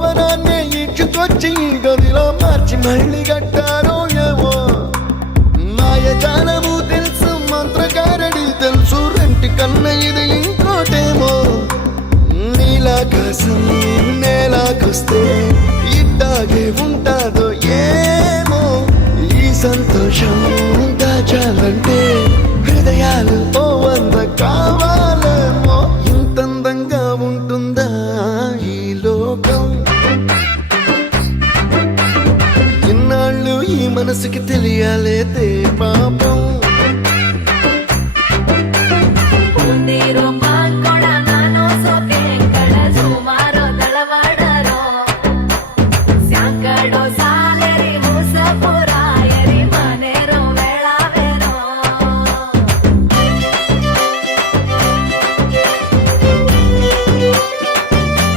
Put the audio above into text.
భవనాన్ని ఇచ్చుకొచ్చి గదిలో మార్చి మళ్ళీ కట్టారో ఏమో మాయజాలము తెలుసు మంత్రకారడి తెలుసు రెంటి కన్న ఇది ఇంకోటేమో నీలాకాశం నేలాకొస్తే ఇట్టాగే ఉంటాదో ఏమో ఈ సంతోషం దాచాలంటే హృదయాలు ఓ వంద కావాలేమో ఇంతందంగా ఉంటుందా ఈ లోకం ఇన్నాళ్ళు ఈ మనసుకి తెలియాలేదే పాపం